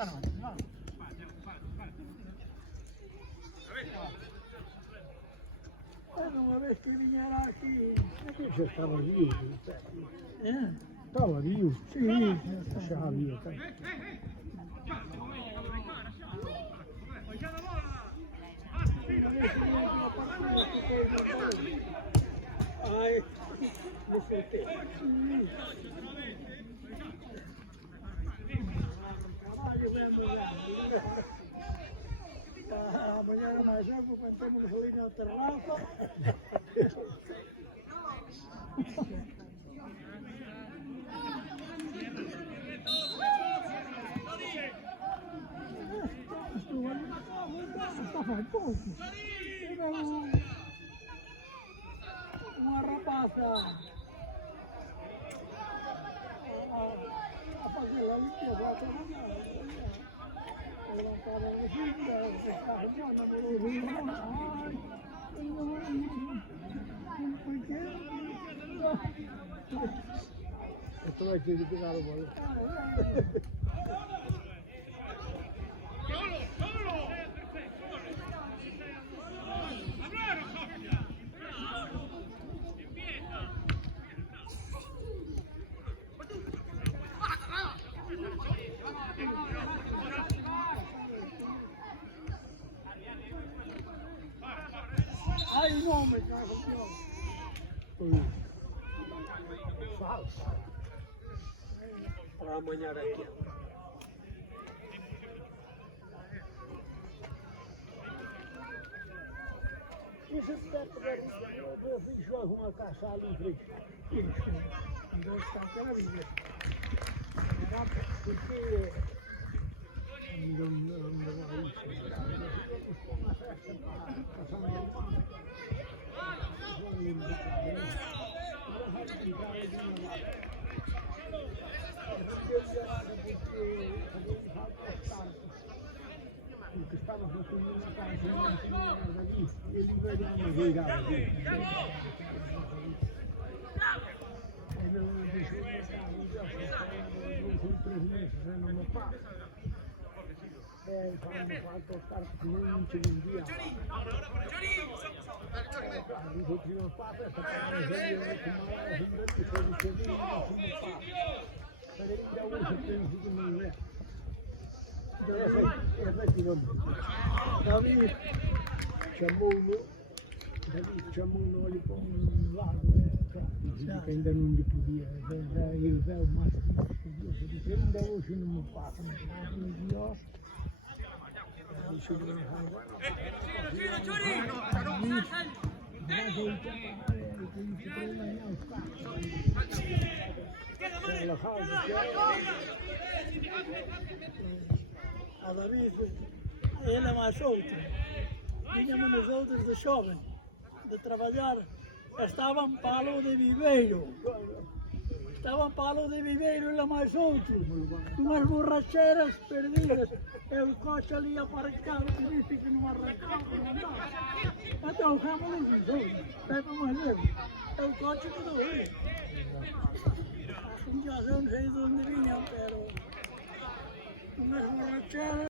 Uma vez que vieram aqui, Já estava vivo. é? Estava vivo. Sim, Já havia. Ai, não sei o que. Amanhã era mais jogo, quando temos ali na terraça. Estava pouco. Uma rapaça a fazer lá limpeza, a trabalhar. Ela estava no fim da carregada, no rio. Eu também tive que pegar a bola. Ai, nome, cara, Falso. Para amanhã aqui. E se der para ver joga uma caça ali frente. então está aquela vida. Porque não é isso. Uma festa para passar uma porque estamos no caminho da casa dali, ele vai dar uma virada. Ele não deixou de estar não foi 3 meses, não passa. Falta estar muito um dia. Os outros não passam, essa palavra já é como a gente que foi o que não passa. Para ele já hoje tem sido mulher. Essa aqui não. Davi chamou-no ali para um lado. Que ainda não lhe podia. Ele veio mais que podia. Ainda hoje não me passa. Não pior. A Davi, ele é mais outro. Tínhamos nós outros de jovem, de trabalhar. Estavam palo de viveiro. Estavam palo de viveiro, ele é mais outro. Umas borracheiras perdidas. O coche ali aparcado, que disse que não arrancava, não andava. Então, vamos ali, pega mais leve. É o coche que não é. Já não sei de onde vinham, pero umas borracheras.